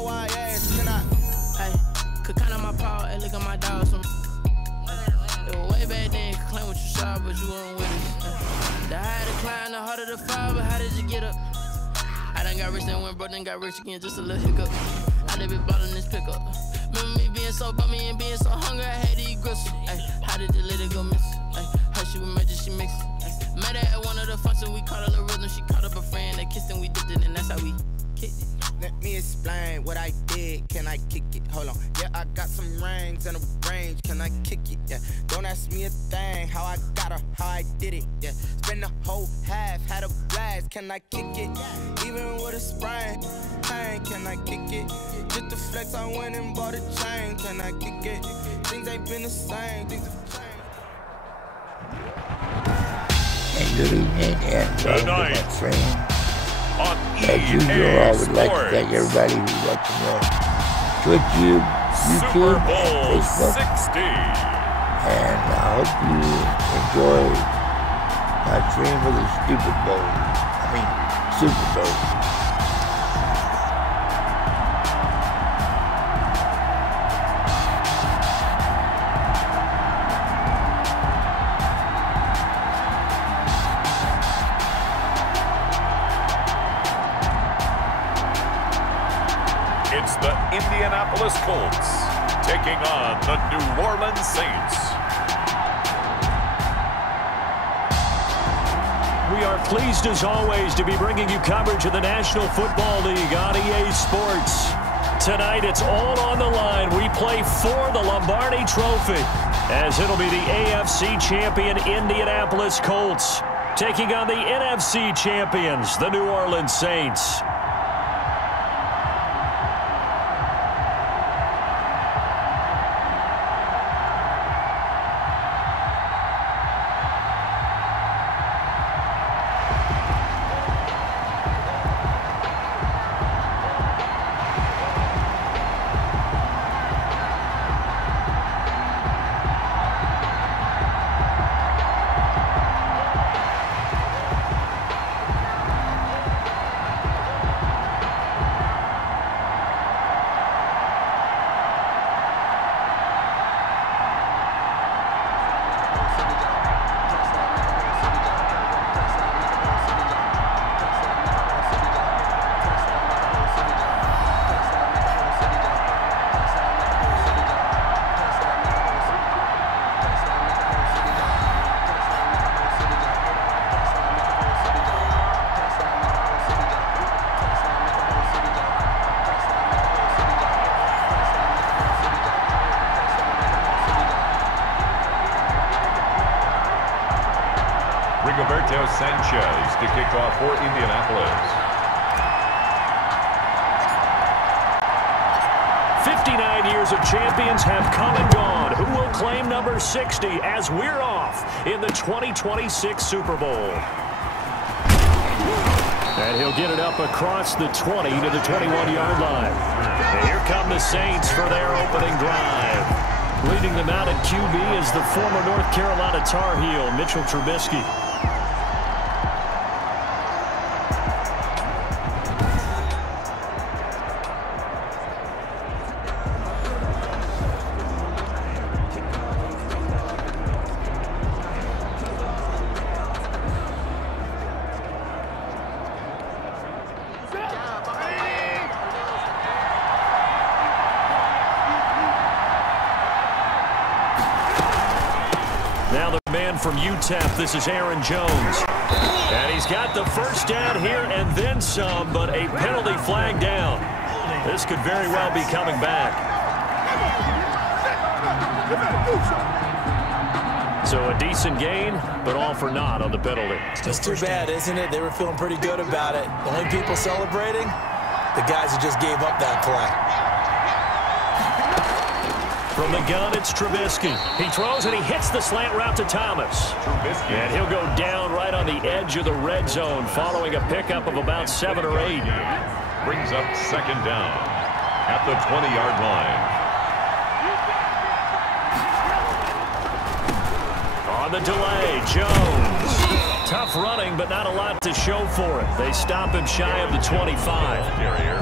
know why I asked, can I? Hey, could count on my power, hey, look at my dogs. It was way back then, could claim what you saw, but you weren't with us. The higher the climb, the harder the fall, but how did you get up? I done got rich and went broke, then got rich again, just a little hiccup. I done been ballin' this pickup. Remember me being so bummy and being so hungry, I had to eat gristle. Ay, how did the lady go miss? Ay, her she was magic, she mixed. Met her at one of the functions, we caught a little rhythm. She caught up a friend, they kissed and we dipped it, and that's how we kicked it. Let me explain what I did. Can I kick it? Hold on. Yeah, I got some rings and a range. Can I kick it? Yeah. Don't ask me a thing. How I got her, how I did it. Yeah. Spend the whole half, had a blast. Can I kick it? Even with a sprain. Pain, can I kick it? Just the flex, I went and bought a chain. Can I kick it? Things ain't been the same. Things have changed. And good evening and welcome to my friend. As usual, I would like to thank everybody who's watching on Twitch, YouTube, and Facebook. 60. And I hope you enjoy my stream for the Super Bowl. It's the Indianapolis Colts taking on the New Orleans Saints. We are pleased as always to be bringing you coverage of the National Football League on EA Sports. Tonight it's all on the line. We play for the Lombardi Trophy as it'll be the AFC champion Indianapolis Colts taking on the NFC champions, the New Orleans Saints. Sanchez to kick off for Indianapolis. 59 years of champions have come and gone. Who will claim number 60 as we're off in the 2026 Super Bowl? And he'll get it up across the 20 to the 21-yard line. And here come the Saints for their opening drive. Leading them out at QB is the former North Carolina Tar Heel, Mitchell Trubisky. From UTEP, this is Aaron Jones. And he's got the first down here and then some, but a penalty flag down. This could very well be coming back. So a decent gain, but all for naught on the penalty. It's too bad, isn't it? They were feeling pretty good about it. The only people celebrating, the guys who just gave up that play. From the gun, it's Trubisky. He throws and he hits the slant route to Thomas. Trubisky. And he'll go down right on the edge of the red zone following a pickup of about 7 or 8. Brings up second down at the 20-yard line. On the delay, Jones. Tough running, but not a lot to show for it. They stop him shy of the 25. Carrier.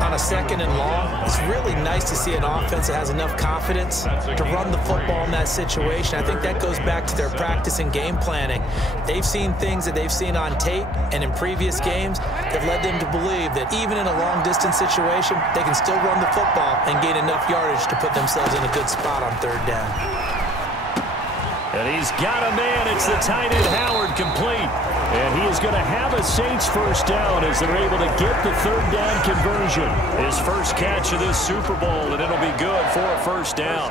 on a 2nd and long, it's really nice to see an offense that has enough confidence to run the football in that situation. I think that goes back to their practice and game planning. They've seen things that they've seen on tape and in previous games that led them to believe that even in a long-distance situation, they can still run the football and gain enough yardage to put themselves in a good spot on 3rd down. And he's got a man. It's the tight end, Howard, complete. And he is going to have a Saints first down as they're able to get the 3rd down conversion. His first catch of this Super Bowl, and it'll be good for a first down.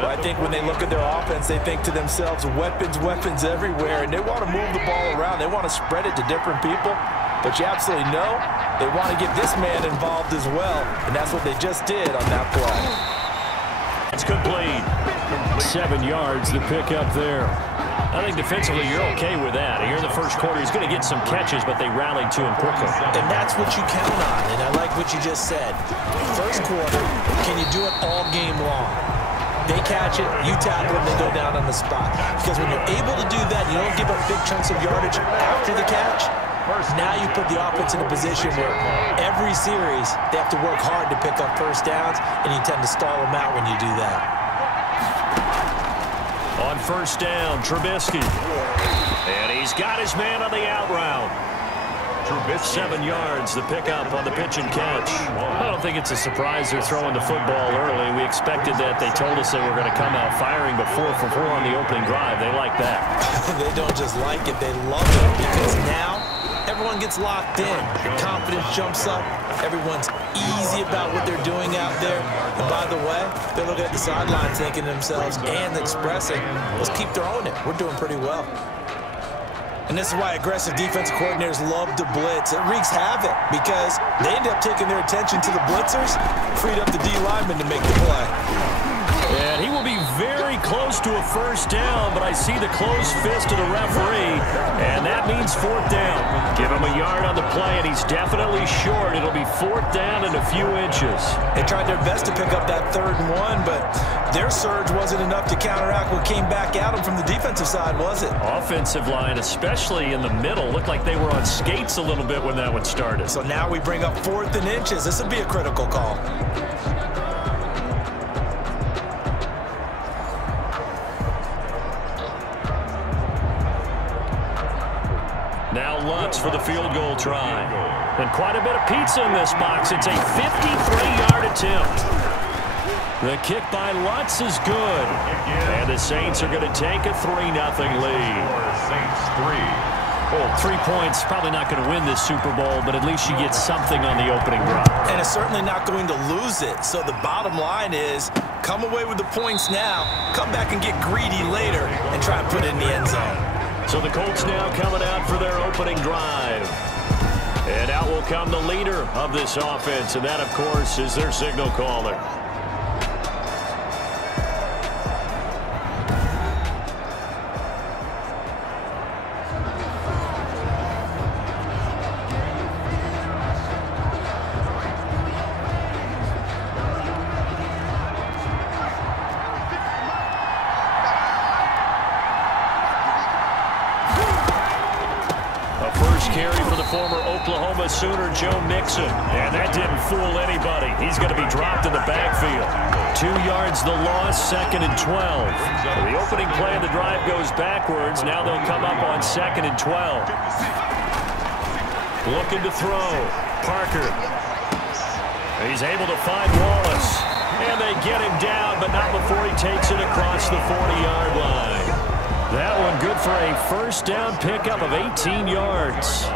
Well, I think when they look at their offense, they think to themselves, weapons, weapons everywhere, and they want to move the ball around. They want to spread it to different people. But you absolutely know they want to get this man involved as well, and that's what they just did on that play. It's complete. 7 yards, the pick up there. I think defensively you're okay with that. Here in the first quarter, he's going to get some catches, but they rallied to him quickly. And that's what you count on, and I like what you just said. First quarter, can you do it all game long? They catch it, you tackle them, they go down on the spot. Because when you're able to do that, you don't give up big chunks of yardage after the catch. Now you put the offense in a position where every series they have to work hard to pick up first downs, and you tend to stall them out when you do that. On first down, Trubisky. And he's got his man on the out route. 7 yards, the pickup on the pitch and catch. I don't think it's a surprise they're throwing the football early. We expected that. They told us they were going to come out firing, but 4 for 4 on the opening drive. They like that. They don't just like it, they love it, because now everyone gets locked in. The confidence jumps up. Everyone's easy about what they're doing out there. And by the way, they're looking at the sideline thinking to themselves and expressing, let's keep throwing it. We're doing pretty well. And this is why aggressive defensive coordinators love to blitz. It wreaks havoc because they end up taking their attention to the blitzers, freed up the D lineman to make the play. And he will be very close to a first down, but I see the closed fist of the referee, and that means 4th down. Give him a yard on the play, and he's definitely short. It'll be 4th down and a few inches. They tried their best to pick up that 3rd and 1, but their surge wasn't enough to counteract what came back at them from the defensive side, was it? Offensive line, especially in the middle, looked like they were on skates a little bit when that one started. So now we bring up 4th and inches. This would be a critical call. Now Lutz for the field goal try. And quite a bit of pizza in this box. It's a 53-yard attempt. The kick by Lutz is good. And the Saints are going to take a 3-0 lead. Saints 3. Well, 3 points, probably not going to win this Super Bowl, but at least you get something on the opening drive. And it's certainly not going to lose it. So the bottom line is, come away with the points now, come back and get greedy later, and try and put it in the end zone. So the Colts now coming out for their opening drive. And out will come the leader of this offense, and that, of course, is their signal caller. Carry for the former Oklahoma Sooner, Joe Mixon. And that didn't fool anybody. He's going to be dropped in the backfield. 2 yards the loss, 2nd and 12. The opening play of the drive goes backwards. Now they'll come up on 2nd and 12. Looking to throw. Parker. He's able to find Wallace. And they get him down, but not before he takes it across the 40-yard line. That one good for a first down pickup of 18 yards.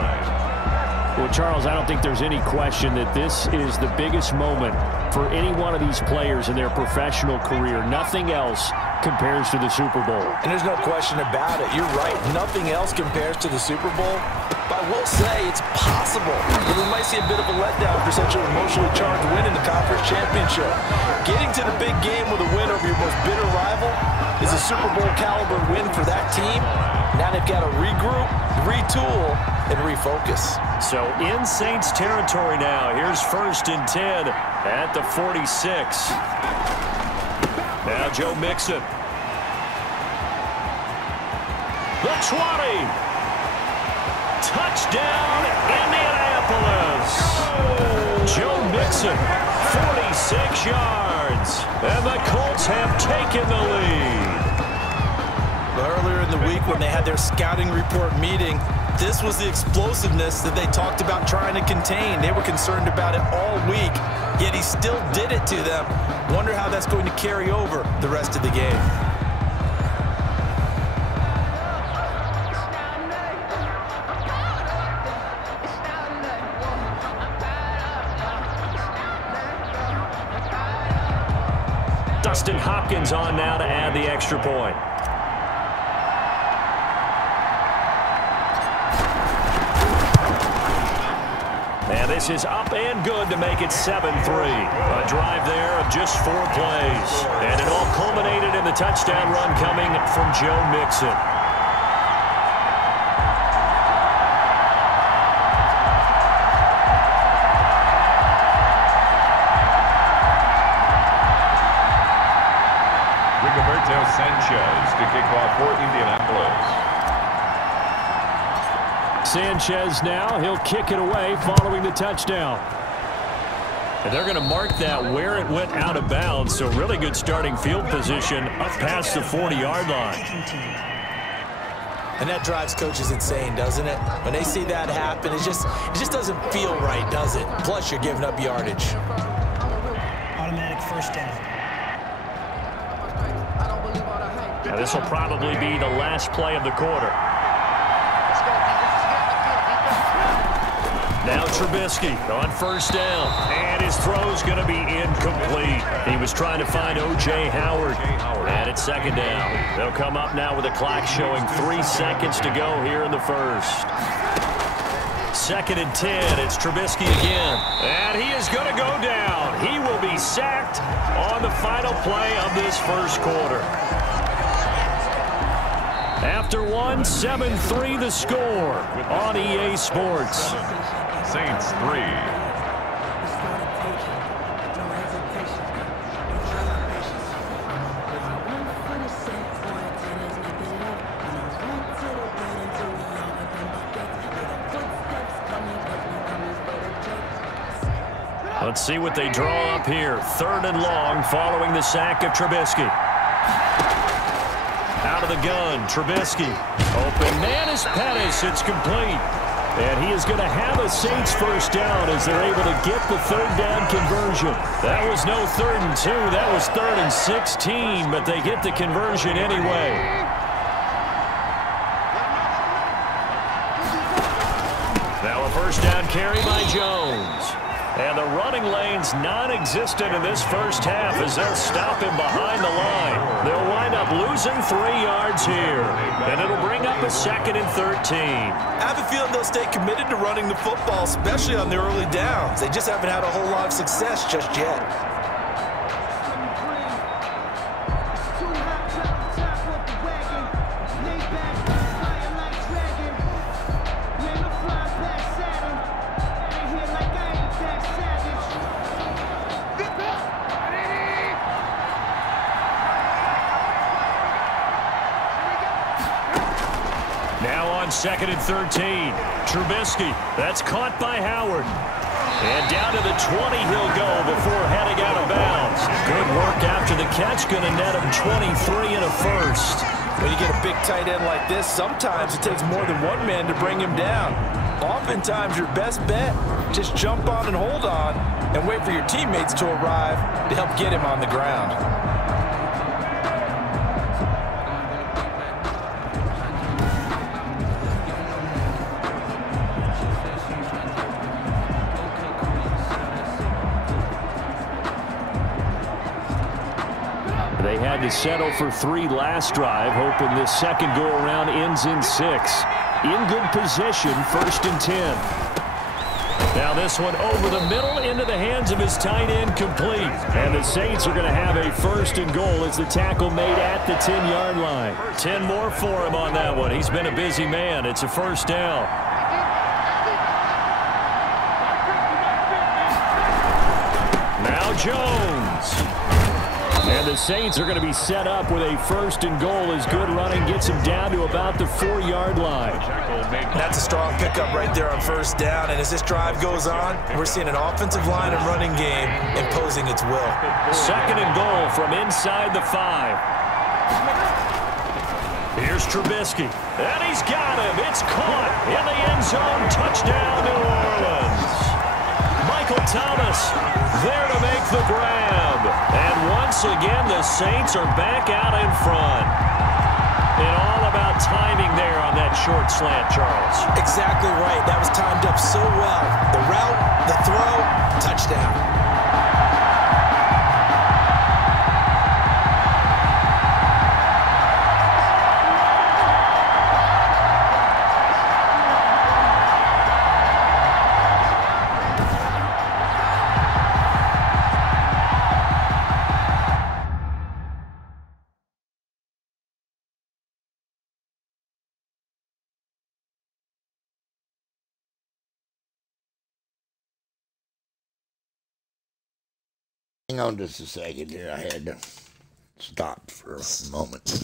Well, Charles, I don't think there's any question that this is the biggest moment for any one of these players in their professional career. Nothing else compares to the Super Bowl. And there's no question about it. You're right. Nothing else compares to the Super Bowl. But I will say it's possible that we might see a bit of a letdown for such an emotionally charged win in the conference championship. Getting to the big game with a win over your most bitter rival is a Super Bowl caliber win for that team. Now they've got to regroup, retool, and refocus. So in Saints territory now. Here's 1st and 10 at the 46. Now Joe Mixon. The 20. Touchdown, Indianapolis. Joe Mixon Mixon, 46 yards. And the Colts have taken the lead. Earlier in the week when they had their scouting report meeting, this was the explosiveness that they talked about trying to contain. They were concerned about it all week, yet he still did it to them. Wonder how that's going to carry over the rest of the game. Dustin Hopkins on now to add the extra point. And this is up and good to make it 7-3. A drive there of just 4 plays. And it all culminated in the touchdown run coming from Joe Mixon. Sanchez to kick off for Indianapolis. Sanchez now, he'll kick it away following the touchdown. And they're going to mark that where it went out of bounds, so really good starting field position up past the 40-yard line. And that drives coaches insane, doesn't it? When they see that happen, it just doesn't feel right, does it? Plus, you're giving up yardage. Automatic first down. Now this will probably be the last play of the quarter. Now Trubisky on first down. And his throw's going to be incomplete. He was trying to find O.J. Howard. And it's second down. They'll come up now with a clock showing 3 seconds to go here in the first. 2nd and 10. It's Trubisky again. And he is going to go down. He will be sacked on the final play of this first quarter. After 7-3 the score on EA Sports. Saints 3. Let's see what they draw up here. 3rd and long following the sack of Trubisky. Out of the gun, Trubisky. Open man is Pettis. It's complete. And he is going to have a Saints first down as they're able to get the 3rd down conversion. That was no 3rd and 2. That was 3rd and 16, but they get the conversion anyway. Now a first down carry by Jones. And the running lane's non-existent in this first half as they'll stop him behind the line. They'll wind up losing 3 yards here. And it'll bring up a 2nd and 13. I have a feeling they'll stay committed to running the football, especially on the early downs. They just haven't had a whole lot of success just yet. Now on 2nd and 13. Trubisky. That's caught by Howard. And down to the 20 he'll go before heading out of bounds. Good work after the catch. Going to net him 23 and a first. When you get a big tight end like this, sometimes it takes more than one man to bring him down. Oftentimes your best bet, just jump on and hold on and wait for your teammates to arrive to help get him on the ground. They had to settle for 3 last drive, hoping this second go-around ends in 6. In good position, 1st and 10. Now this one over the middle into the hands of his tight end, complete. And the Saints are going to have a 1st and goal as the tackle made at the 10-yard line. 10 more for him on that one. He's been a busy man. It's a 1st down. Now Jones. And the Saints are going to be set up with a 1st and goal as good running gets them down to about the 4-yard line. That's a strong pickup right there on 1st down. And as this drive goes on, we're seeing an offensive line and running game imposing its will. 2nd and goal from inside the 5. Here's Trubisky. And he's got him. It's caught in the end zone. Touchdown, New Orleans. Michael Thomas there to make the grab. And once again, the Saints are back out in front. And all about timing there on that short slant, Charles. Exactly right. That was timed up so well. The route, the throw, touchdown. Hang on just a second here. I had to stop for a moment.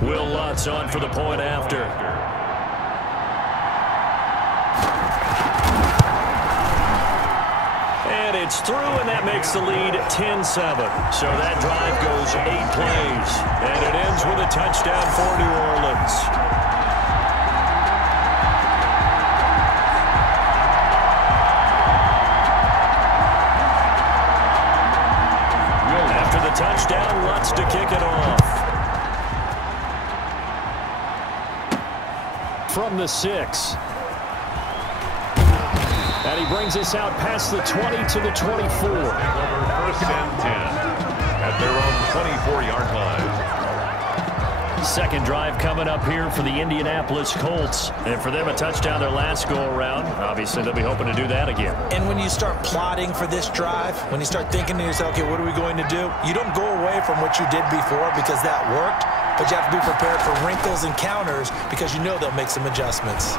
Will Lutz on for the point after. And it's through, and that makes the lead 10-7. So that drive goes 8 plays, and it ends with a touchdown for New Orleans. After the touchdown, Lutz to kick it off. From the 6. And he brings us out past the 20 to the 24. 1st and 10 at their own 24-yard line. Second drive coming up here for the Indianapolis Colts. And for them, a touchdown their last go-around. Obviously, they'll be hoping to do that again. And when you start plotting for this drive, when you start thinking to yourself, okay, what are we going to do? You don't go away from what you did before because that worked. But you have to be prepared for wrinkles and counters because you know they'll make some adjustments.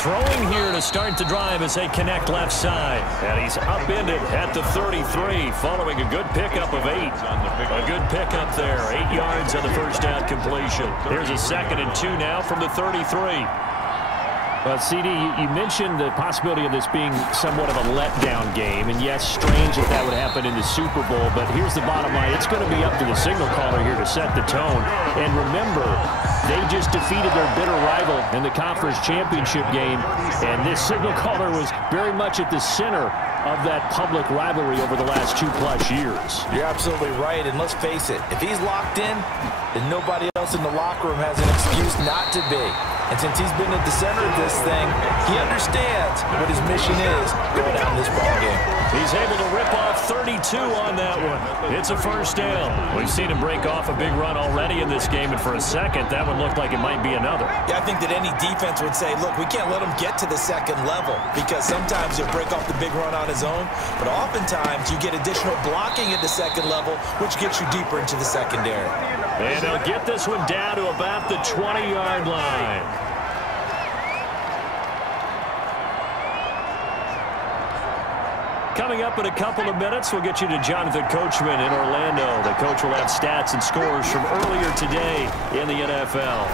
Throwing here to start the drive as they connect left side. And he's upended at the 33 following a good pickup of 8. A good pickup there. 8 yards on the first down completion. Here's a 2nd and 2 now from the 33. Well, CD, you mentioned the possibility of this being somewhat of a letdown game. And, yes, strange if that would happen in the Super Bowl. But here's the bottom line. It's going to be up to the signal caller here to set the tone. And remember, they just defeated their bitter rival in the conference championship game. And this signal caller was very much at the center of that public rivalry over the last 2+ years. You're absolutely right. And let's face it, if he's locked in, then nobody else in the locker room has an excuse not to be. And since he's been at the center of this thing, he understands what his mission is going down this ballgame. He's able to rip off 32 on that one. It's a 1st down. We've seen him break off a big run already in this game, and for a second, that one looked like it might be another. Yeah, I think that any defense would say, look, we can't let him get to the 2nd level because sometimes he'll break off the big run on his own, but oftentimes you get additional blocking at the 2nd level, which gets you deeper into the secondary. And they'll get this one down to about the 20-yard line. Coming up in a couple of minutes, we'll get you to Jonathan Coachman in Orlando. The coach will have stats and scores from earlier today in the NFL.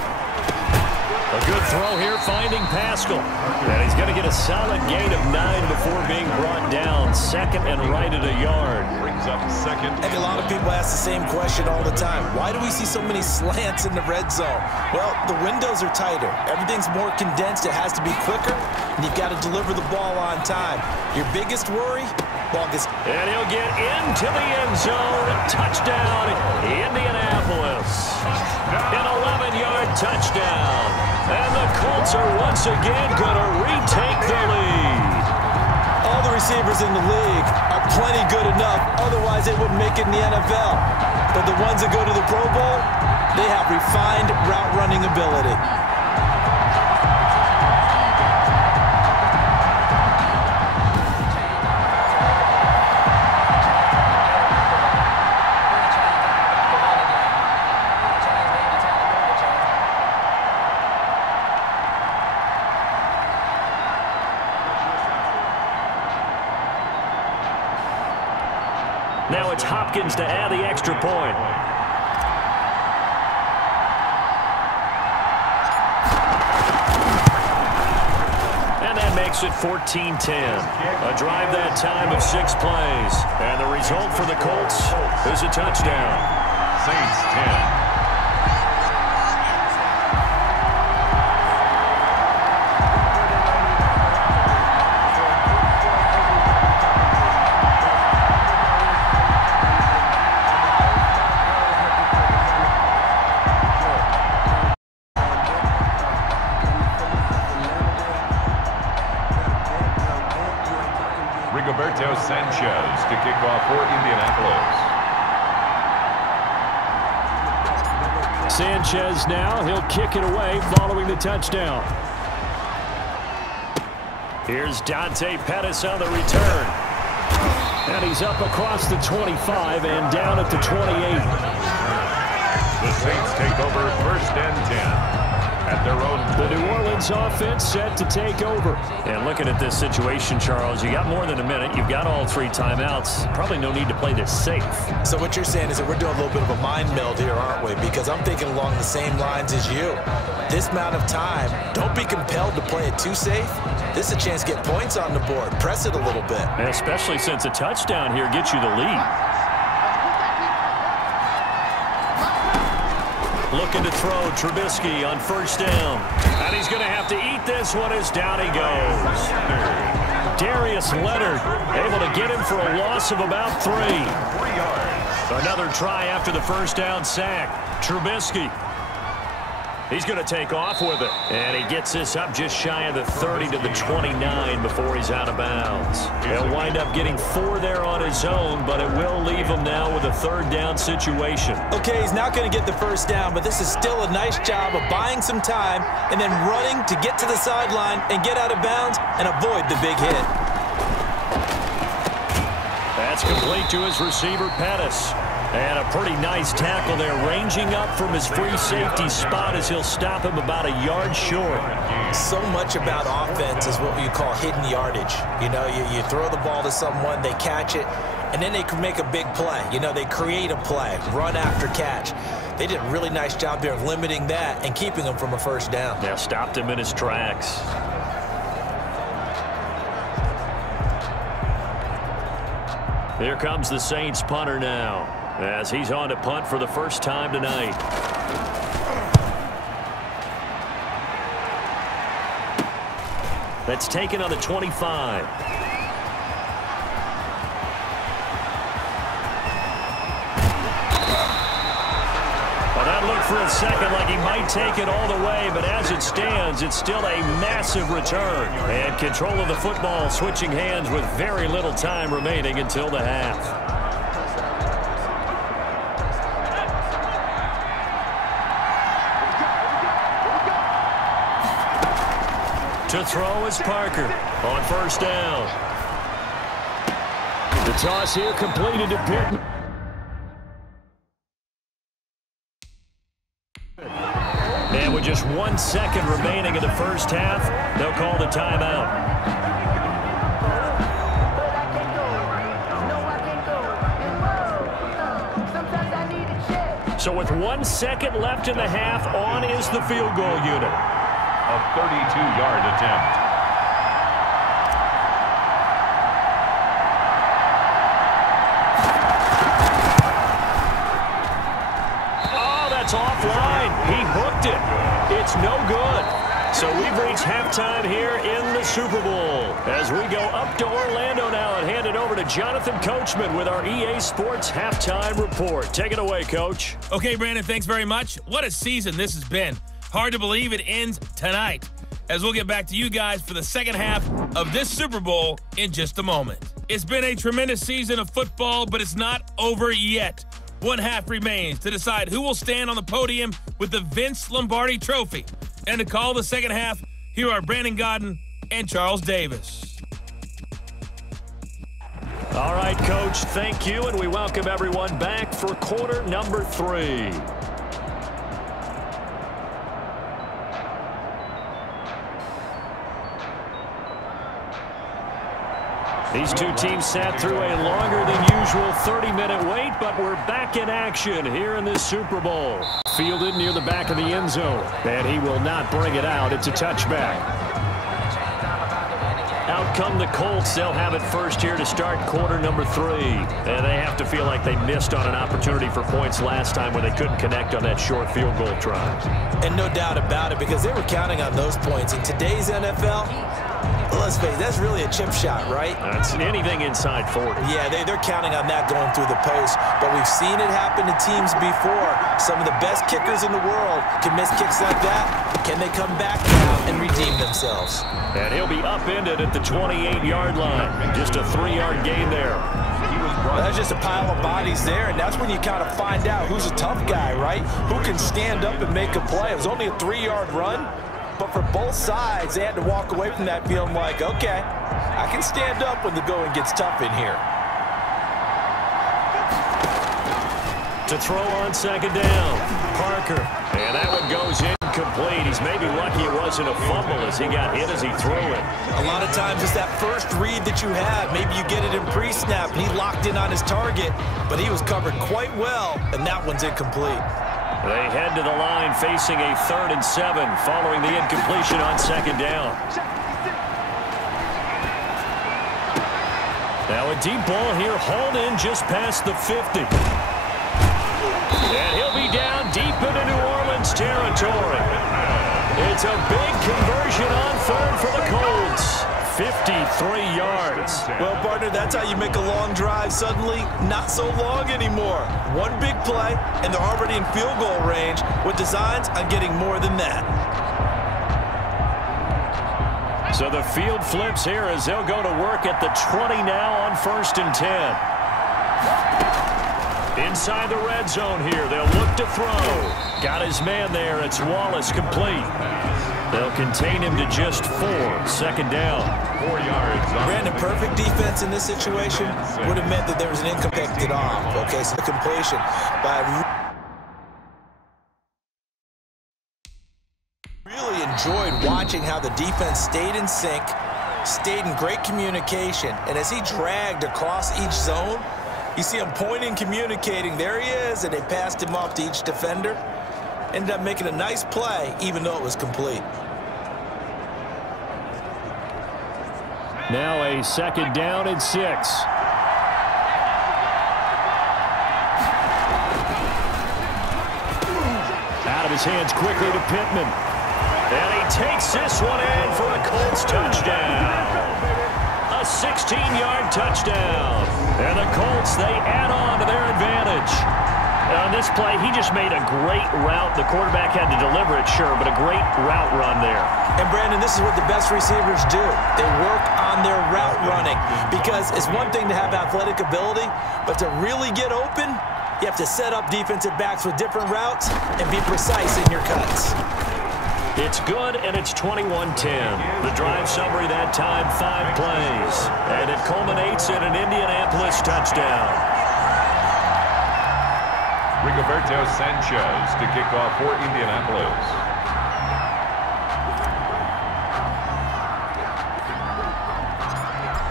A good throw here, finding Pascal. And he's going to get a solid gain of 9 before being brought down. Second and right at a yard. Brings up second. And a lot of people ask the same question all the time. Why do we see so many slants in the red zone? Well, the windows are tighter. Everything's more condensed. It has to be quicker, and you've got to deliver the ball on time. Your biggest worry? Ball gets... And he'll get into the end zone. Touchdown, Indianapolis. An 11-yard touchdown. And the Colts are once again going to retake the lead. All the receivers in the league are plenty good enough. Otherwise, they wouldn't make it in the NFL. But the ones that go to the Pro Bowl, they have refined route running ability. Now it's Hopkins to add the extra point. And that makes it 14-10. A drive that time of 6 plays. And the result for the Colts is a touchdown. Saints 10. Sanchez to kick off for Indianapolis. Sanchez now, he'll kick it away following the touchdown. Here's Dante Pettis on the return. And he's up across the 25 and down at the 28. The Saints take over first and 10. At their own. The New Orleans offense set to take over. And looking at this situation, Charles, you got more than a minute. You've got all 3 timeouts. Probably no need to play this safe. So what you're saying is that we're doing a little bit of a mind meld here, aren't we? Because I'm thinking along the same lines as you. This amount of time, don't be compelled to play it too safe. This is a chance to get points on the board. Press it a little bit. And especially since a touchdown here gets you the lead. Looking to throw Trubisky on first down. And he's going to have to eat this one as down he goes. Darius Leonard able to get him for a loss of about 3. Another try after the first down sack. Trubisky. He's going to take off with it. And he gets this up just shy of the 30 to the 29 before he's out of bounds. He'll wind up getting 4 there on his own, but it will leave him now with a 3rd down situation. Okay, he's not going to get the first down, but this is still a nice job of buying some time and then running to get to the sideline and get out of bounds and avoid the big hit. That's complete to his receiver, Pettis. And a pretty nice tackle there, ranging up from his free safety spot as he'll stop him about a yard short. So much about offense is what you call hidden yardage. You know, you throw the ball to someone, they catch it, and then they can make a big play. You know, they create a play, run after catch. They did a really nice job there of limiting that and keeping him from a first down. Yeah, stopped him in his tracks. Here comes the Saints punter now, as he's on to punt for the first time tonight. That's taken on the 25. Well, that looked for a second like he might take it all the way, but as it stands, it's still a massive return. And control of the football switching hands with very little time remaining until the half. To throw is Parker on first down. The toss here completed to Pittman. And with just 1 second remaining in the first half, they'll call the timeout. So with 1 second left in the half, on is the field goal unit. A 32-yard attempt. Oh, that's offline. He hooked it. It's no good. So we've reached halftime here in the Super Bowl. As we go up to Orlando now and hand it over to Jonathan Coachman with our EA Sports Halftime Report. Take it away, Coach. Okay, Brandon, thanks very much. What a season this has been. Hard to believe it ends tonight, as we'll get back to you guys for the second half of this Super Bowl in just a moment. It's been a tremendous season of football, but it's not over yet. One half remains to decide who will stand on the podium with the Vince Lombardi Trophy. And to call the second half, here are Brandon Godden and Charles Davis. All right, Coach, thank you, and we welcome everyone back for quarter number 3. These two teams sat through a longer than usual 30-minute wait, but we're back in action here in this Super Bowl. Fielded near the back of the end zone, and he will not bring it out. It's a touchback. Out come the Colts. They'll have it first here to start quarter number 3. And they have to feel like they missed on an opportunity for points last time when they couldn't connect on that short field goal try. And no doubt about it, because they were counting on those points. In today's NFL, let's face it, that's really a chip shot, right? That's anything inside 40. Yeah, they're counting on that going through the post. But we've seen it happen to teams before. Some of the best kickers in the world can miss kicks like that. Can they come back now and redeem themselves? And he'll be upended at the 28-yard line. Just a 3-yard gain there. Well, that's just a pile of bodies there, and that's when you kind of find out who's a tough guy, right? Who can stand up and make a play. It was only a 3-yard run. But for both sides, they had to walk away from that feeling like, okay, I can stand up when the going gets tough in here. To throw on second down, Parker. And that one goes incomplete. He's maybe lucky it wasn't a fumble as he got hit as he threw it. A lot of times it's that first read that you have. Maybe you get it in pre-snap, and he locked in on his target, but he was covered quite well, and that one's incomplete. They head to the line facing a 3rd and 7 following the incompletion on second down. Now a deep ball here hauled in just past the 50. And he'll be down deep into New Orleans territory. It's a big conversion on 3rd for the Colts. 53 yards. Well, partner, that's how you make a long drive suddenly not so long anymore. One big play, and they're already in field goal range with designs on getting more than that. So the field flips here as they'll go to work at the 20 now on 1st and 10. Inside the red zone here, they'll look to throw. Got his man there. It's Wallace complete. They'll contain him to just 4. Second down. 4 yards. Brandon, perfect defense in this situation would have meant that there was an incompleted off. Okay, so the completion. But I really enjoyed watching how the defense stayed in sync, stayed in great communication, and as he dragged across each zone, you see him pointing, communicating. There he is, and they passed him off to each defender. Ended up making a nice play, even though it was complete. Now a second down and 6. Out of his hands quickly to Pittman. And he takes this one in for a Colts touchdown. A 16-yard touchdown. And the Colts, they add on to their advantage. On this play, he just made a great route. The quarterback had to deliver it, sure, but a great route run there. And, Brandon, this is what the best receivers do. They work on their route running because it's one thing to have athletic ability, but to really get open, you have to set up defensive backs with different routes and be precise in your cuts. It's good, and it's 21-10. The drive summary that time, 5 plays. And it culminates in an Indianapolis touchdown. Rigoberto Sanchez to kick off for Indianapolis.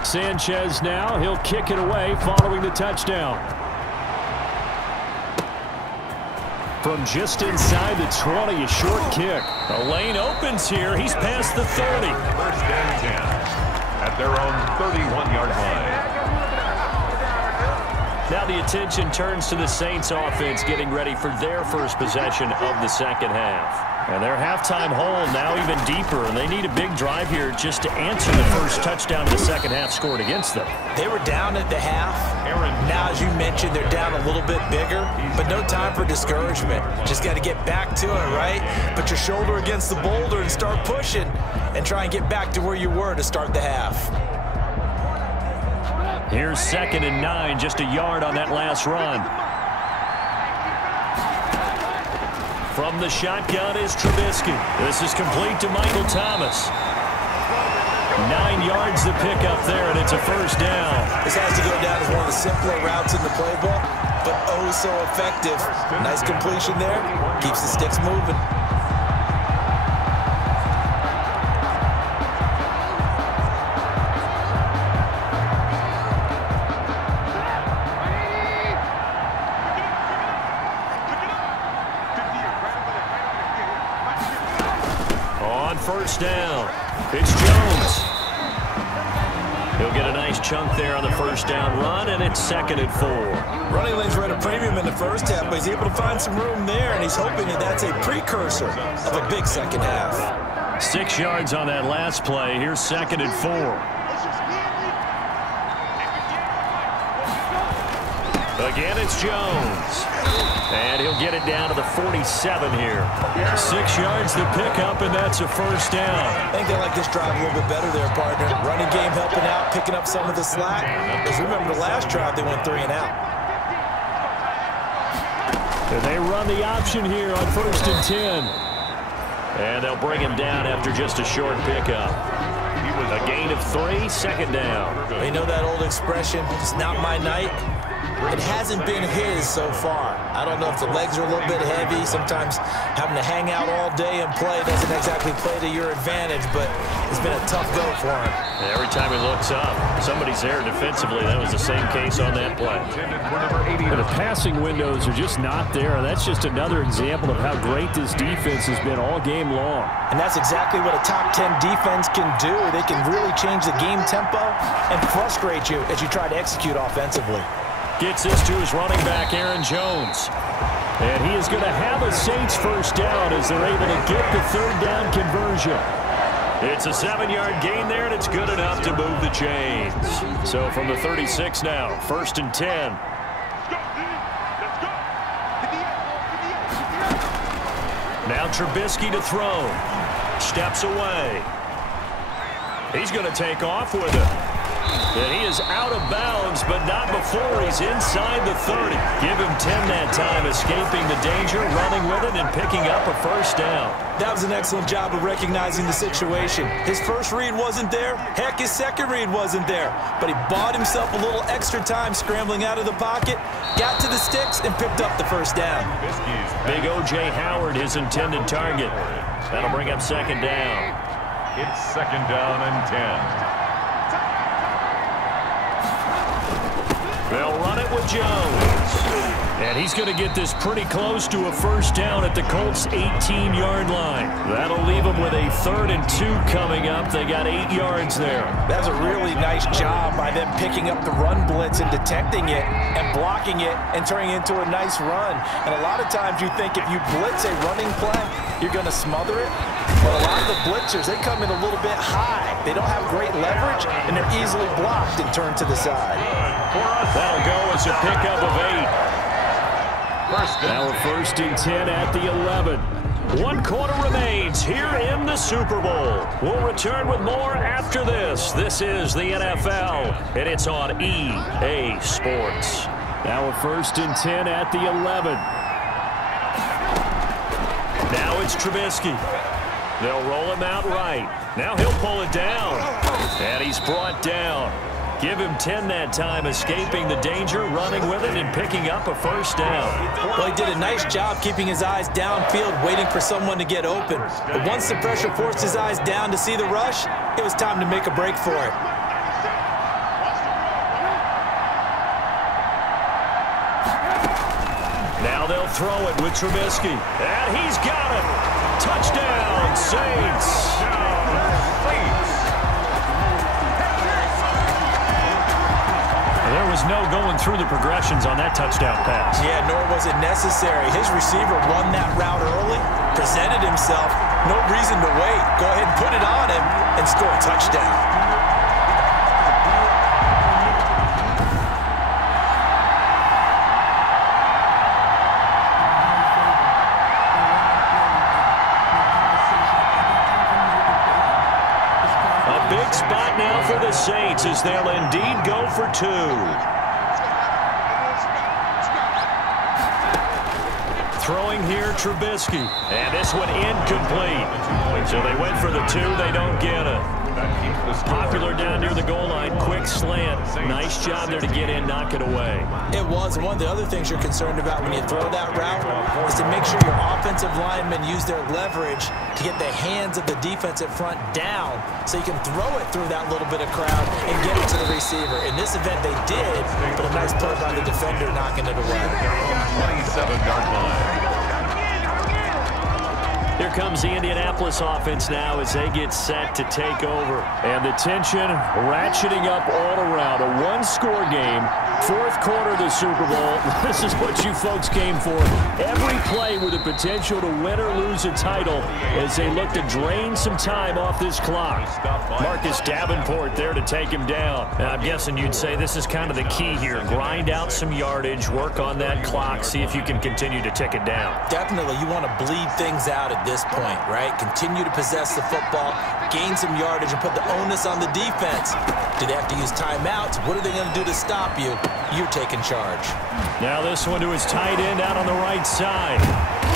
Sanchez now, he'll kick it away following the touchdown. From just inside the 20, a short kick. The lane opens here. He's past the 30. First and 10 at their own 31-yard line. Now the attention turns to the Saints offense getting ready for their first possession of the second half. And their halftime hole now even deeper, and they need a big drive here just to answer the first touchdown of the second half scored against them. They were down at the half. Now, as you mentioned, they're down a little bit bigger, but no time for discouragement. Just got to get back to it, right? Put your shoulder against the boulder and start pushing and try and get back to where you were to start the half. Here's 2nd and 9, just a yard on that last run. From the shotgun is Trubisky. This is complete to Michael Thomas. 9 yards to pick up there, and it's a first down. This has to go down as one of the simpler routes in the playbook, but oh so effective. Nice completion there. Keeps the sticks moving. First down. It's Jones. He'll get a nice chunk there on the first down run, and it's 2nd and 4. Running lanes were at a premium in the first half, but he's able to find some room there, and he's hoping that that's a precursor of a big second half. 6 yards on that last play. Here's 2nd and 4. Again, it's Jones. And he'll get it down to the 47 here. 6 yards to pick up, and that's a first down. I think they like this drive a little bit better there, partner. Running game helping out, picking up some of the slack. Because remember the last drive, they went 3 and out. And they run the option here on 1st and 10. And they'll bring him down after just a short pickup. A gain of 3, 2nd down. You know that old expression, it's not my night? It hasn't been his so far. I don't know if the legs are a little bit heavy. Sometimes having to hang out all day and play doesn't exactly play to your advantage, but it's been a tough go for him. And every time he looks up, somebody's there defensively. That was the same case on that play. But the passing windows are just not there. That's just another example of how great this defense has been all game long. And that's exactly what a top 10 defense can do. They can really change the game tempo and frustrate you as you try to execute offensively. Gets this to his running back, Aaron Jones. And he is going to have a Saints first down as they're able to get the 3rd down conversion. It's a 7-yard gain there, and it's good enough to move the chains. So from the 36 now, 1st and 10. Now Trubisky to throw. Steps away. He's going to take off with it. And he is out of bounds, but not before he's inside the 30. Give him 10 that time, escaping the danger, running with it, and picking up a first down. That was an excellent job of recognizing the situation. His first read wasn't there. Heck, his second read wasn't there. But he bought himself a little extra time scrambling out of the pocket, got to the sticks, and picked up the first down. Big O.J. Howard, his intended target. That'll bring up 2nd down. It's 2nd down and 10. They'll run it with Jones. And he's going to get this pretty close to a first down at the Colts' 18-yard line. That'll leave them with a 3rd and 2 coming up. They got 8 yards there. That's a really nice job by them picking up the run blitz and detecting it and blocking it and turning it into a nice run. And a lot of times you think if you blitz a running play, you're going to smother it. But a lot of the blitzers, they come in a little bit high. They don't have great leverage, and they're easily blocked and turned to the side. That'll go as a pickup of 8. Now a 1st and 10 at the 11. 1 quarter remains here in the Super Bowl. We'll return with more after this. This is the NFL, and it's on EA Sports. Now a 1st and 10 at the 11. Now it's Trubisky. They'll roll him out right. Now he'll pull it down. And he's brought down. Give him 10 that time, escaping the danger, running with it, and picking up a first down. Well, he did a nice job keeping his eyes downfield, waiting for someone to get open. But once the pressure forced his eyes down to see the rush, it was time to make a break for it. Now they'll throw it with Trubisky. And he's got it. Touchdown, Saints. There was no going through the progressions on that touchdown pass. Yeah, nor was it necessary. His receiver won that route early, presented himself. No reason to wait. Go ahead and put it on him and score a touchdown. Big spot now for the Saints as they'll indeed go for 2. Throwing here, Trubisky. And this one incomplete. So they went for the 2. They don't get it. Popular down near the goal line. Quick slant. Nice job there to get in, knock it away. It was. One of the other things you're concerned about when you throw that route is to make sure your offensive linemen use their leverage to get the hands of the defensive front down so you can throw it through that little bit of crowd and get it to the receiver. In this event, they did, but a nice play by the defender knocking it away. 27-yard line. Here comes the Indianapolis offense now as they get set to take over. And the tension ratcheting up all around. A one-score game. Fourth quarter of the Super Bowl. This is what you folks came for. Every play with the potential to win or lose a title as they look to drain some time off this clock. Marcus Davenport there to take him down. And I'm guessing you'd say this is kind of the key here. Grind out some yardage, work on that clock, see if you can continue to tick it down. Definitely. You want to bleed things out at this point, right? Continue to possess the football, gain some yardage, and put the onus on the defense. Do they have to use timeouts? What are they going to do to stop you? You're taking charge. Now this one to his tight end out on the right side.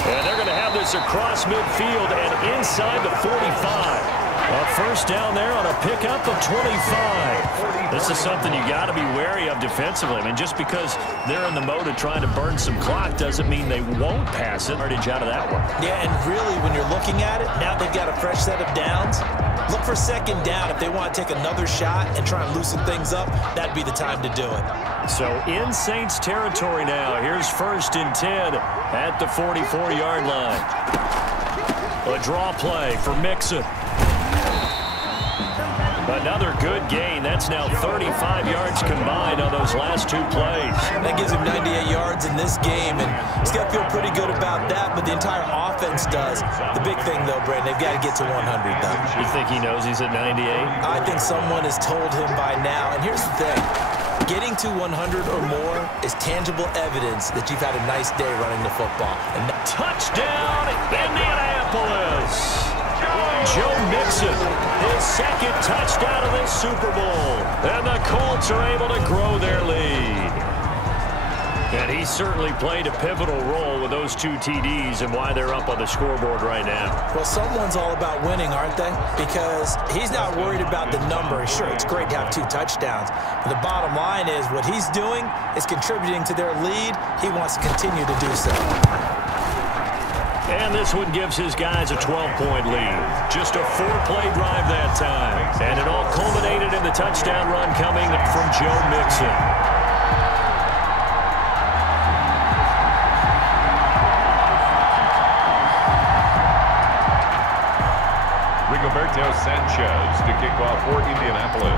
And they're going to have this across midfield and inside the 45. A first down there on a pickup of 25. This is something you got to be wary of defensively. I mean, just because they're in the mode of trying to burn some clock doesn't mean they won't pass it. Yardage out of that one. Yeah, and really, when you're looking at it, now they've got a fresh set of downs. Look for second down. If they want to take another shot and try and loosen things up, that'd be the time to do it. So in Saints territory now. Here's 1st and 10 at the 44-yard line. A draw play for Mixon. Another good gain. That's now 35 yards combined on those last 2 plays. That gives him 98 yards in this game, and he's got to feel pretty good about that, but the entire offense does. The big thing, though, Brandon, they've got to get to 100, though. You think he knows he's at 98? I think someone has told him by now, and here's the thing. Getting to 100 or more is tangible evidence that you've had a nice day running the football. And touchdown, Indianapolis! Joe Mixon, his 2nd touchdown of this Super Bowl. And the Colts are able to grow their lead. And he certainly played a pivotal role with those 2 TDs and why they're up on the scoreboard right now. Well, someone's all about winning, aren't they? Because he's not worried about the number. Sure, it's great to have 2 touchdowns. But the bottom line is what he's doing is contributing to their lead. He wants to continue to do so. And this one gives his guys a 12-point lead. Just a 4-play drive that time. And it all culminated in the touchdown run coming from Joe Mixon. Rigoberto Sanchez to kick off for Indianapolis.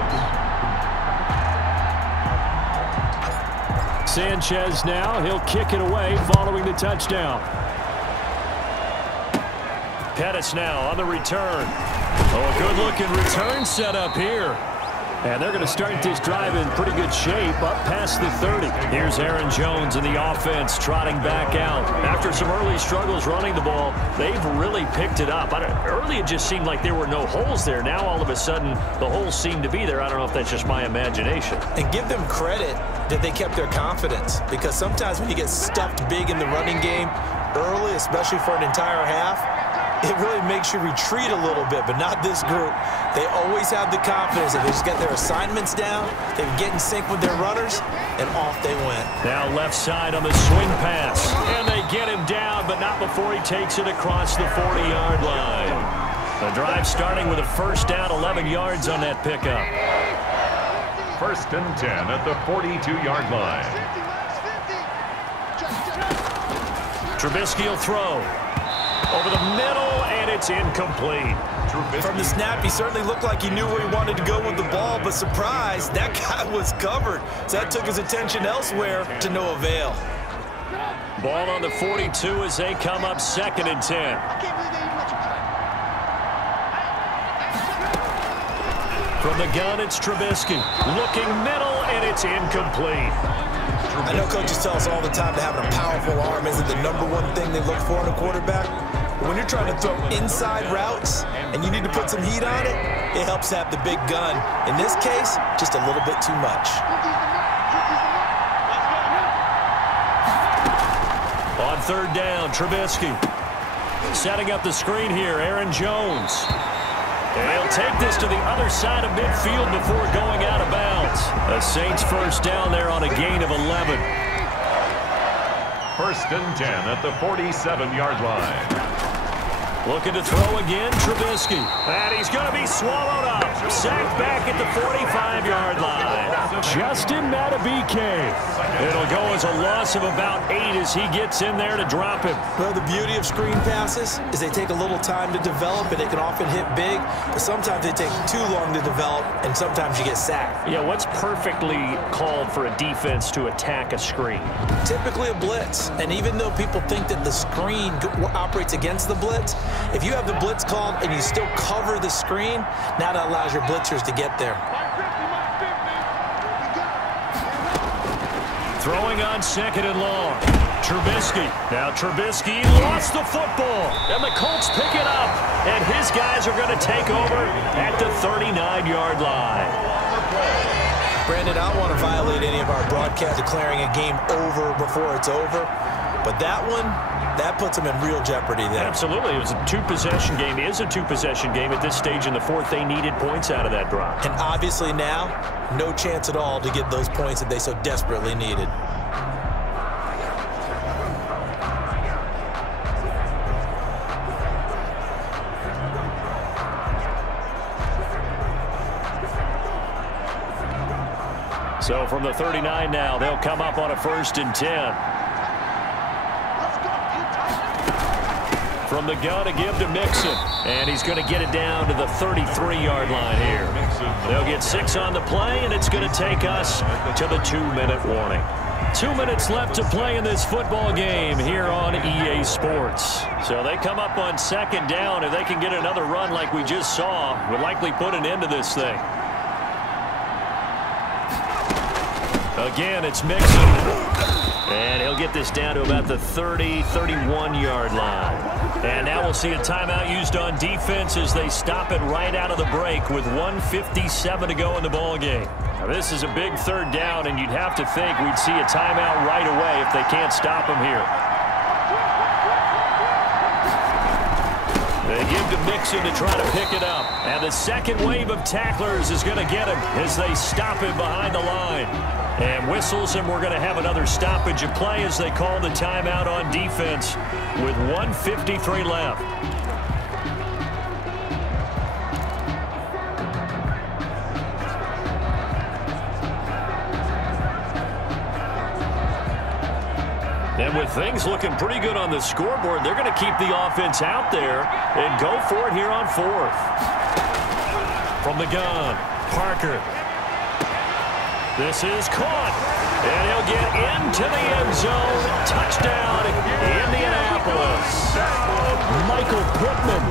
Sanchez now, he'll kick it away following the touchdown. Pettis now on the return. Oh, a good-looking return set up here. And they're going to start this drive in pretty good shape up past the 30. Here's Aaron Jones and the offense trotting back out. After some early struggles running the ball, they've really picked it up. Early it just seemed like there were no holes there. Now all of a sudden the holes seem to be there. I don't know if that's just my imagination. And give them credit that they kept their confidence, because sometimes when you get stuffed big in the running game early, especially for an entire half, it really makes you retreat a little bit, but not this group. They always have the confidence that they just get their assignments down, they get in sync with their runners, and off they went. Now left side on the swing pass, and they get him down, but not before he takes it across the 40-yard line. The drive starting with a first down, 11 yards on that pickup. 1st and 10 at the 42-yard line. Trubisky will throw. Over the middle, and it's incomplete. From the snap, he certainly looked like he knew where he wanted to go with the ball, but surprise, that guy was covered. So that took his attention elsewhere to no avail. Ball on the 42 as they come up 2nd and 10. From the gun, it's Trubisky. Looking middle, and it's incomplete. I know coaches tell us all the time that having a powerful arm isn't the #1 thing they look for in a quarterback. But when you're trying to throw inside routes and you need to put some heat on it, it helps to have the big gun. In this case, just a little bit too much. On 3rd down, Trubisky. Setting up the screen here, Aaron Jones. And he'll take this to the other side of midfield before going out of bounds. The Saints 1st down there on a gain of 11. 1st and 10 at the 47-yard line. Looking to throw again, Trubisky. And he's going to be swallowed up. Sacked back at the 45-yard line. Justin Madubuike. It'll go as a loss of about 8 as he gets in there to drop him. Well, the beauty of screen passes is they take a little time to develop, and they can often hit big, but sometimes they take too long to develop, and sometimes you get sacked. Yeah, what's perfectly called for a defense to attack a screen? Typically a blitz, and even though people think that the screen operates against the blitz, if you have the blitz called and you still cover the screen, now that allows your blitzers to get there. Throwing on 2nd and long. Trubisky. Now Trubisky lost the football. And the Colts pick it up. And his guys are going to take over at the 39-yard line. Brandon, I don't want to violate any of our broadcast declaring a game over before it's over. But that one, that puts them in real jeopardy there. Absolutely. It was a 2-possession game. It is a 2-possession game at this stage in the 4th. They needed points out of that drive. And obviously now, no chance at all to get those points that they so desperately needed. So from the 39 now, they'll come up on a 1st and 10. From the gun, a give to Mixon. And he's going to get it down to the 33-yard line here. They'll get 6 on the play, and it's going to take us to the 2-minute warning. 2 minutes left to play in this football game here on EA Sports. So they come up on 2nd down. If they can get another run like we just saw, would likely put an end to this thing. Again, it's Mixon. And he'll get this down to about the 30, 31-yard line. And now we'll see a timeout used on defense as they stop it right out of the break with 1:57 to go in the ball game. Now, this is a big 3rd down, and you'd have to think we'd see a timeout right away if they can't stop him here. They give to Mixon to try to pick it up. And the second wave of tacklers is going to get him as they stop him behind the line. And whistles, and we're going to have another stoppage of play as they call the timeout on defense with 1:53 left. And with things looking pretty good on the scoreboard, they're going to keep the offense out there and go for it here on 4th. From the gun, Parker. This is caught, and he'll get into the end zone. Touchdown, Indianapolis. Michael Pittman,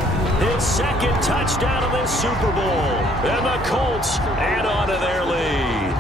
his 2nd touchdown of this Super Bowl. And the Colts add on to their lead.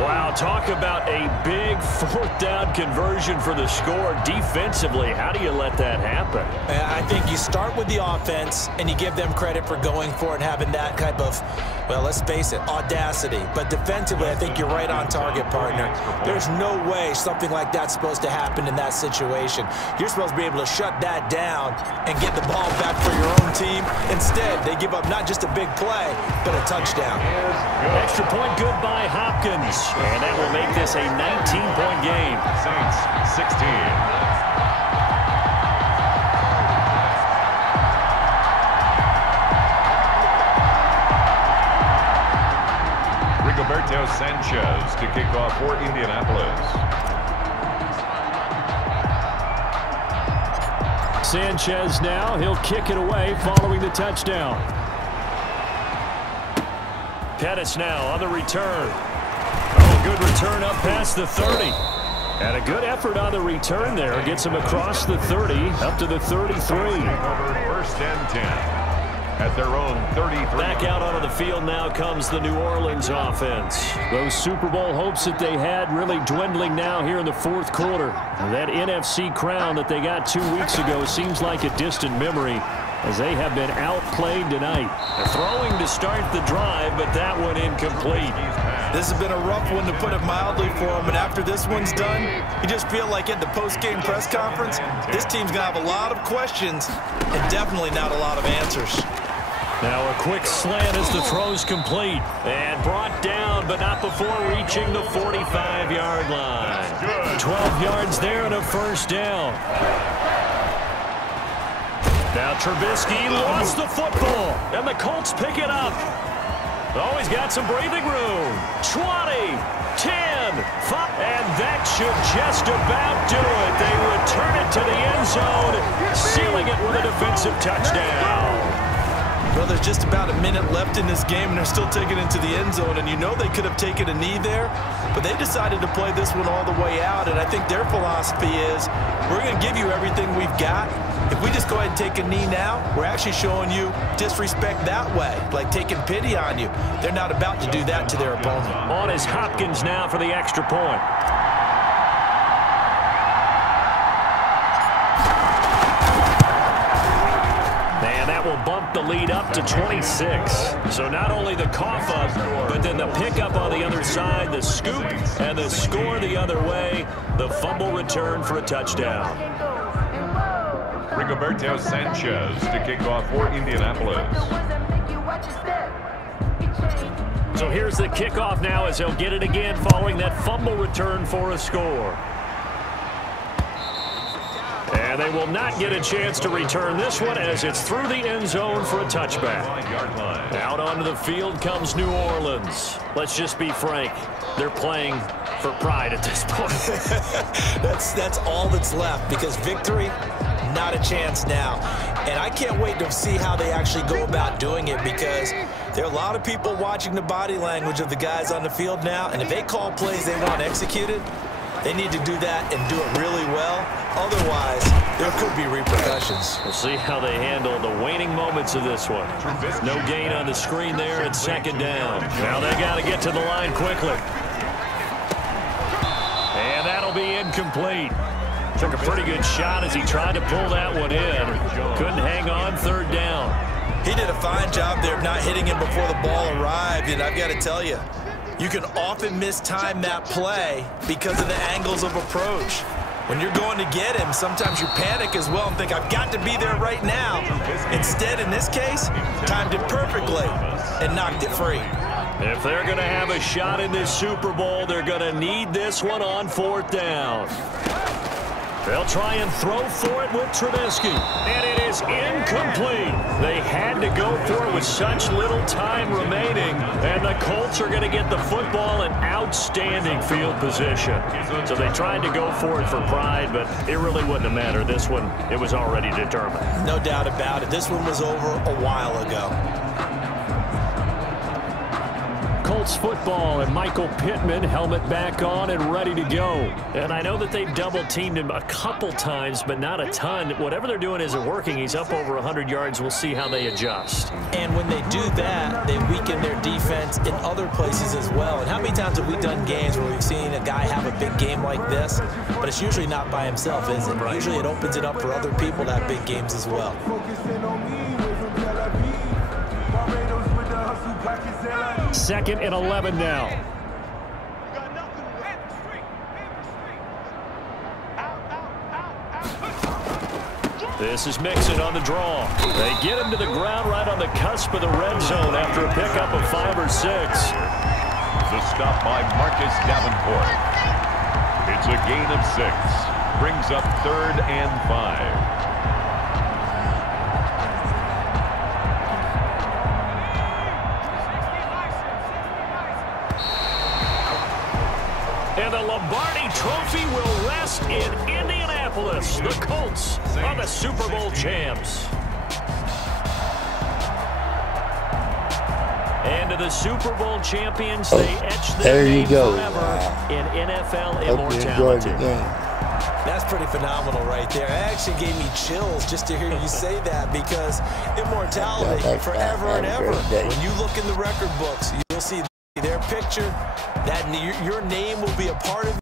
Wow, talk about a big 4th down conversion for the score. Defensively, how do you let that happen? I think you start with the offense, and you give them credit for going for it and having that type of, well, let's face it, audacity. But defensively, I think you're right on target, partner. There's no way something like that's supposed to happen in that situation. You're supposed to be able to shut that down and get the ball back for your own team. Instead, they give up not just a big play, but a touchdown. Extra point good by Hopkins. And that will make this a 19-point game. Saints 16. Rigoberto Sanchez to kick off for Indianapolis. Sanchez now, he'll kick it away following the touchdown. Pettis now on the return. Oh, good return up past the 30. And a good effort on the return there. Gets him across the 30, up to the 33. First and 10. At their own 33. Back out onto the field now comes the New Orleans offense. Those Super Bowl hopes that they had really dwindling now here in the fourth quarter. That NFC crown that they got 2 weeks ago seems like a distant memory as they have been outplayed tonight. Throwing to start the drive, but that one incomplete. This has been a rough one, to put it mildly, for them. And after this one's done, you just feel like at the post-game press conference, this team's going to have a lot of questions and definitely not a lot of answers. Now a quick slant as the throw's complete. And brought down, but not before reaching the 45-yard line. 12 yards there and a first down. Now Trubisky lost the football, and the Colts pick it up. Oh, he's got some breathing room. 20, 10, 5, and that should just about do it. They return it to the end zone, sealing it with a defensive touchdown. Well, there's just about a minute left in this game, and they're still taking it to the end zone. And you know they could have taken a knee there, but they decided to play this one all the way out. And I think their philosophy is, we're going to give you everything we've got. If we just go ahead and take a knee now, we're actually showing you disrespect that way, like taking pity on you. They're not about to do that to their opponent. On is Hopkins now for the extra point. Will bump the lead up to 26. So not only the cough up, but then the pickup on the other side, the scoop, and the score the other way, the fumble return for a touchdown. Rigoberto Sanchez to kick off for Indianapolis. So here's the kickoff now as he'll get it again following that fumble return for a score. And they will not get a chance to return this one as it's through the end zone for a touchback. Out onto the field comes New Orleans. Let's just be frank. They're playing for pride at this point. That's all that's left, because victory, not a chance now. And I can't wait to see how they actually go about doing it, because there are a lot of people watching the body language of the guys on the field now, and if they call plays they want executed, they need to do that and do it really well. Otherwise, there could be repercussions. We'll see how they handle the waning moments of this one. No gain on the screen there. It's second down. Now they got to get to the line quickly. And that'll be incomplete. Took a pretty good shot as he tried to pull that one in. Couldn't hang on, third down. He did a fine job there of not hitting him before the ball arrived, and I've got to tell you, you can often mistime that play because of the angles of approach. When you're going to get him, sometimes you panic as well and think, I've got to be there right now. Instead, in this case, timed it perfectly and knocked it free. If they're going to have a shot in this Super Bowl, they're going to need this one on fourth down. They'll try and throw for it with Trubisky, and it is incomplete. They had to go for it with such little time remaining, and the Colts are going to get the football in outstanding field position. So they tried to go for it for pride, but it really wouldn't have mattered. This one, it was already determined. No doubt about it. This one was over a while ago. Colts football, and Michael Pittman, helmet back on and ready to go. And I know that they've double-teamed him a couple times, but not a ton. Whatever they're doing isn't working. He's up over 100 yards. We'll see how they adjust. And when they do that, they weaken their defense in other places as well. And how many times have we done games where we've seen a guy have a big game like this, but it's usually not by himself, is it? Right. Usually it opens it up for other people to have big games as well. Second and 11 now. This is Mixon on the draw. They get him to the ground right on the cusp of the red zone after a pickup of 5 or 6. The stop by Marcus Davenport. It's a gain of 6. Brings up 3rd and 5. And the Lombardi Trophy will rest in Indianapolis. The Colts on the Super Bowl champs. And to the Super Bowl champions, they etch their name forever in NFL immortality. That's pretty phenomenal right there. It actually gave me chills just to hear you say that, because immortality forever and ever. When you look in the record books, you'll see their picture, that your name will be a part of